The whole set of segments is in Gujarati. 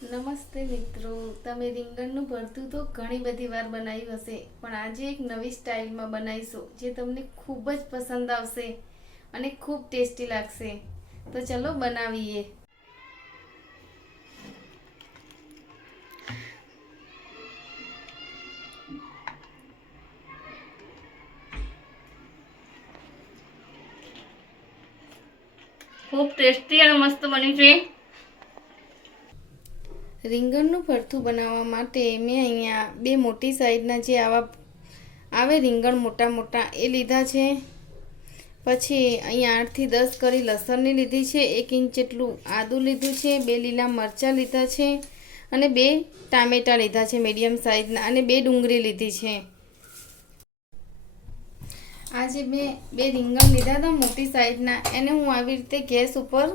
નમસ્તે મિત્રો. તમે રીંગણનું ભરતું તો ઘણી બધી વાર બનાવ્યું હશે, પણ આજે એક નવી સ્ટાઇલમાં બનાવીશું જે તમને ખૂબ જ પસંદ આવશે અને ખૂબ ટેસ્ટી લાગશે. તો ચલો બનાવીએ. ખૂબ ટેસ્ટી અને મસ્ત બન્યું છે. રીંગણનું ભરથું બનાવવા માટે મેં અહીંયા બે મોટી સાઈઝના જે આવા આવે રીંગણ મોટા મોટા, એ લીધા છે. પછી અહીંયા આઠથી દસ કરી લસણની લીધી છે, એક ઇંચ જેટલું આદું લીધું છે, બે લીલા મરચાં લીધા છે અને બે ટામેટાં લીધા છે મીડિયમ સાઈઝના અને બે ડુંગળી લીધી છે. આજે મેં બે રીંગણ લીધા હતા મોટી સાઈઝના, એને હું આવી રીતે ગેસ ઉપર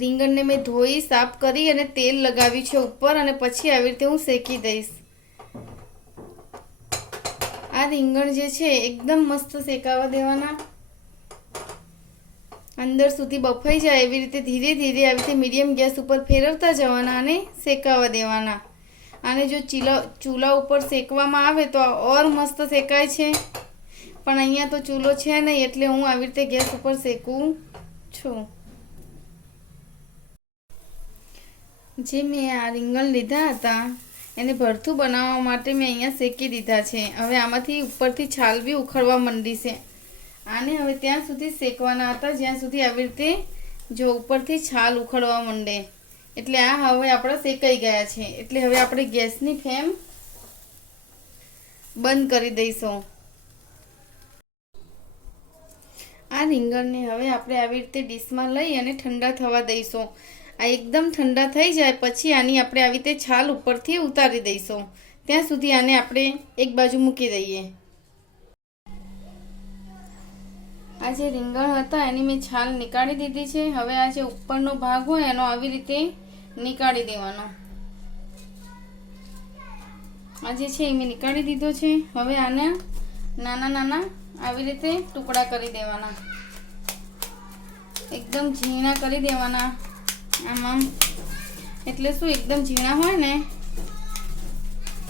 રીંગણને મેં ધોઈ, સાફ કરી અને તેલ લગાવ્યું છે ઉપર અને પછી આવી રીતે હું શેકી દઈશ. આ રીંગણ જે છે, એકદમ મસ્ત શેકાવા દેવાના. અંદર સુધી બફાઈ જાય એવી રીતે ધીરે ધીરે આવી રીતે મીડિયમ ગેસ ઉપર ફેરવતા જવાના અને શેકાવા દેવાના. અને જો ચીલા, ચૂલા ઉપર શેકવામાં આવે તો ઓર મસ્ત શેકાય છે. પણ અહીંયા તો ચૂલો છે નહીં, એટલે હું આવી રીતે ગેસ ઉપર શેકું છું. જે મેં આ રીંગણ લીધા હતા, એને ભરતું બનાવવા માટે મેં અહીંયા શેકી દીધા છે. હવે આમાંથી ઉપરથી છાલ બી ઉખડવા માંડી છે. આને હવે ત્યાં સુધી શેકવાના હતા, જ્યાં સુધી આવી રીતે જો ઉપરથી છાલ ઉખડવા માંડે. એટલે આ હવે આપણા શેકાઈ ગયા છે. એટલે હવે આપણે ગેસની ફ્લેમ બંધ કરી દઈશું. આ રીંગણને હવે આપણે આવી રીતે ડીશમાં લઈ અને ઠંડા થવા દઈશું. આ એકદમ ઠંડા થઈ જાય પછી આની આપણે આવી રીતે છાલ ઉપરથી ઉતારી દઈશું. ત્યાં સુધી આને આપણે એક બાજુ મૂકી દઈએ. આ જે રીંગણ હતા એની મેં છાલ નીકાળી દીધી છે. હવે આ જે ઉપરનો ભાગ હોય એનો આવી રીતે નીકાળી દેવાનો. આ જે છે એ મેં નીકાળી દીધો છે. હવે આને નાના નાના આવી રીતે ટુકડા કરી દેવાના. એકદમ ઝીણા કરી દેવાના. આમ. એટલે શું, એકદમ ઝીણા હોય ને,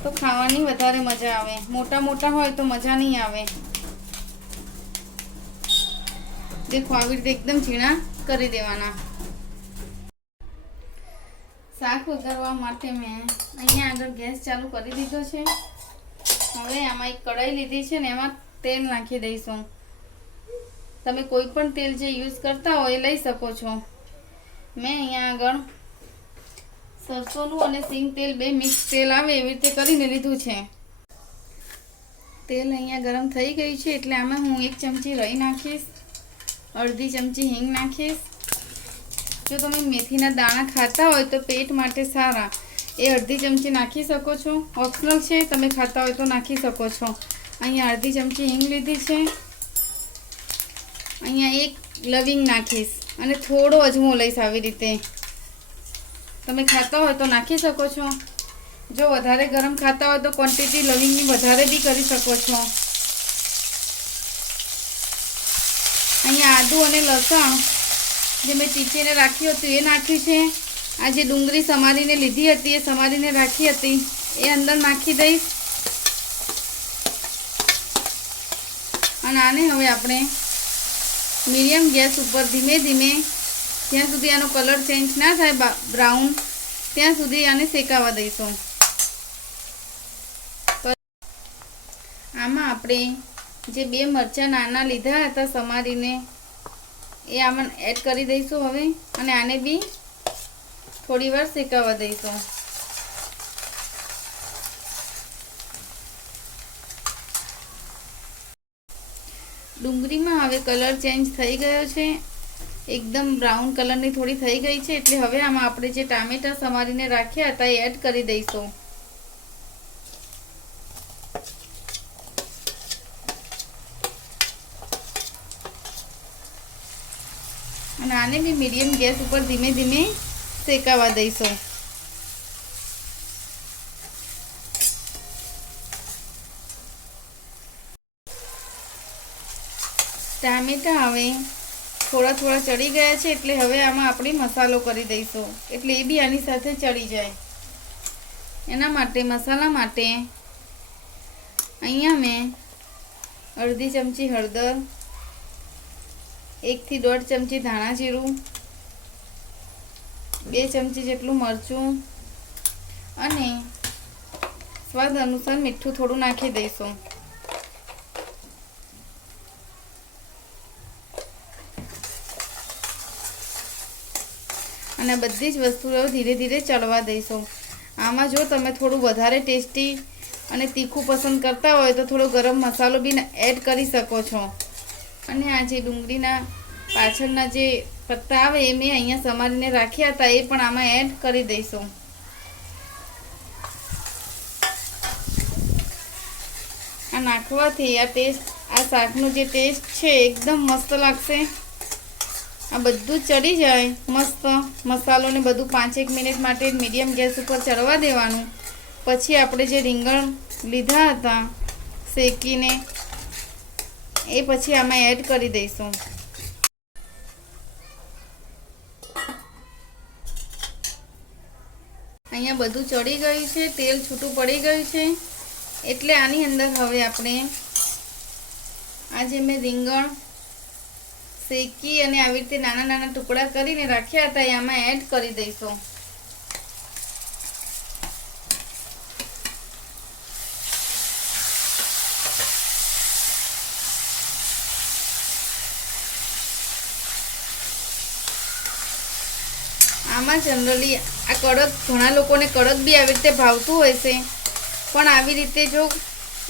તો ખાવાની વધારે મજા આવે. મોટા મોટા હોય તો મજા નહીં આવે. દેખો, આવી રીતે એકદમ ઝીણા કરી દેવાના. શાક વઘારવા માટે મેં અહીંયા આગળ ગેસ ચાલુ કરી દીધો છે. હવે આમાં એક કઢાઈ લીધી છે ને, એમાં તેલ નાખી દઈશું. તમે કોઈ પણ તેલ જે યુઝ કરતા હોય એ લઈ શકો છો. મેં અહીંયા આગળ સરસોનું અને સિંગ તેલ, બે મિક્સ તેલ આવે એવી રીતે કરીને લીધું છે. તેલ અહીંયા ગરમ થઈ ગયું છે એટલે આમાં હું એક ચમચી રહી નાખીશ, અડધી ચમચી હિંગ નાખીશ. જો તમે મેથીના દાણા ખાતા હોય તો પેટ માટે સારા. એ અડધી ચમચી નાખી શકો છો. ઓપ્શનલ છે, તમે ખાતા હોય તો નાખી શકો છો. અહીંયા અડધી ચમચી હિંગ લીધી છે. અહીંયા એક લવિંગ નાખીશ. અને થોડો અજમો લઈશ આવી રીતે. તમે ખાતા હોય તો નાખી શકો છો. જો વધારે ગરમ ખાતા હોય તો ક્વોન્ટિટી લવિંગની વધારે બી કરી શકો છો. અહીંયા આદુ અને લસણ જે મેં ચીચીને રાખ્યું હતું એ નાખ્યું છે. આ જે ડુંગળી સમારીને લીધી હતી એ સમારીને રાખી હતી. એ અંદર નાખી દઈશ. અને આને હવે આપણે મીડિયમ ગેસ ઉપર ધીમે ધીમે જ્યાં સુધી આનો કલર ચેન્જ ના થાય બ્રાઉન, ત્યાં સુધી આને શેકાવા દઈશું. આમાં આપણે જે બે મરચાં નાના લીધા હતા સમારીને, એ આમાં એડ કરી દઈશું હવે અને આને બી થોડી વાર શેકાવા દઈશું. ડુંગળીમાં હવે કલર ચેન્જ થઈ ગયો છે. એકદમ બ્રાઉન કલરની થોડી થઈ ગઈ છે, એટલે હવે આમાં આપણે જે ટામેટા સમારીને રાખ્યા હતા એ એડ કરી દઈશું. અને આને બી મીડિયમ ગેસ ઉપર ધીમે ધીમે શેકાવા દઈશું. ટામેટા હવે થોડા થોડા ચડી ગયા છે એટલે હવે આમાં આપણે મસાલો કરી દઈશું. એટલે એ બી આની સાથે ચડી જાય. એના માટે, મસાલા માટે અહીંયા મેં અડધી ચમચી હળદર, એકથી દોઢ ચમચી ધાણા જીરું, બે ચમચી જેટલું મરચું અને સ્વાદ અનુસાર મીઠું થોડું નાખી દઈશું. અને બધી જ વસ્તુઓ ધીરે ધીરે ચડવા દઈશું. આમાં જો તમે થોડું વધારે ટેસ્ટી અને તીખું પસંદ કરતા હોય તો થોડો ગરમ મસાલો બી એડ કરી શકો છો. અને આ જે ડુંગળીના પાછળના જે પત્તા આવે એ મેં અહીંયા સમારીને રાખ્યા હતા, એ પણ આમાં એડ કરી દઈશું. આ નાખવાથી આ ટેસ્ટ, આ શાકનો જે ટેસ્ટ છે, એકદમ મસ્ત લાગશે. આ બધું ચડી જાય. મસ્ત મસાલો ને બધું પાંચેક મિનિટ માટે મીડિયમ ગેસ ઉપર ચડવા દેવાનું. પછી આપણે જે રીંગણ લીધા હતા, શેકીને, એ પછી આમાં એડ કરી દઈશું. અહીંયા બધું ચડી ગયું છે, તેલ છૂટું પડી ગયું છે. એટલે આની અંદર હવે આપણે આ જે મેં રીંગણ શેકી અને આવી રીતે નાના નાના ટુકડા કરીને રાખ્યા હતા, એ આમાં એડ કરી દઈશું. આમાં જનરલી આ કડક, ઘણા લોકોને કડક બી આવી રીતે ભાવતું હોય છે. પણ આવી રીતે જો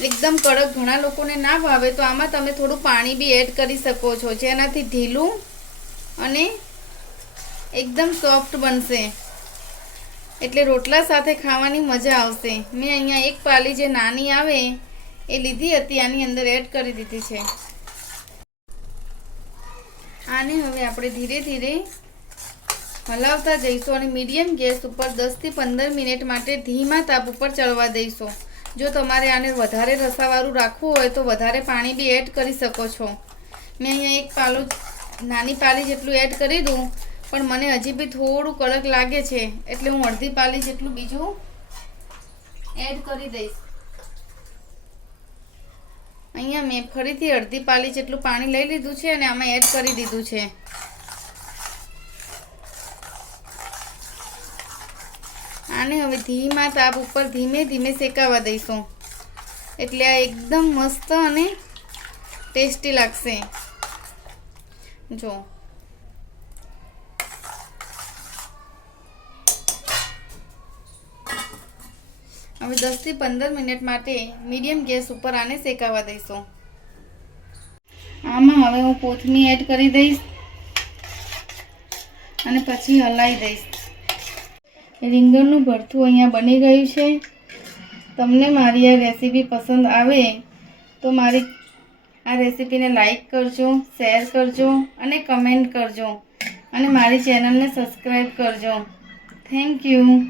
એકદમ કડક ઘણા લોકોને ના ભાવે, તો આમાં તમે થોડું પાણી બી એડ કરી શકો છો, જેનાથી ઢીલું અને એકદમ સોફ્ટ બનશે. એટલે રોટલા સાથે ખાવાની મજા આવશે. મેં અહીંયા એક પાલી જે નાની આવે, એ લીધી હતી, આની અંદર એડ કરી દીધી છે. આને હવે આપણે ધીરે ધીરે હલાવતા જઈશું અને મીડિયમ ગેસ ઉપર દસથી પંદર મિનિટ માટે ધીમા તાપ ઉપર ચડવા દઈશું. જો તમારે આને વધારે રસાવાળું રાખવું હોય તો વધારે પાણી બી એડ કરી શકો છો. મેં અહીંયા એક પાલું, નાની પાલી જેટલું એડ કરી દઉં, પણ મને હજી બી થોડું કડક લાગે છે, એટલે હું અડધી પાલી જેટલું બીજું એડ કરી દઈશ. અહીંયા મેં ફરીથી અડધી પાલી જેટલું પાણી લઈ લીધું છે અને આમાં એડ કરી દીધું છે. આને હવે ધીમા તાપ ઉપર ધીમે ધીમે શેકાવા દઈશું. એટલે આ એકદમ મસ્ત અને ટેસ્ટી લાગશે. જો. હવે દસથી પંદર મિનિટ માટે મીડિયમ ગેસ ઉપર આને શેકાવા દઈશું. આમાં હવે હું કોથમી એડ કરી દઈશ. અને પછી હલાવી દઈશ. રીંગણનું ભરથું અહીંયા બની ગયું છે. તમને મારી આ રેસીપી પસંદ આવે તો મારી આ રેસીપીને લાઈક કરજો, શેર કરજો અને કમેન્ટ કરજો. અને મારી ચેનલને સબસ્ક્રાઈબ કરજો. Thank you.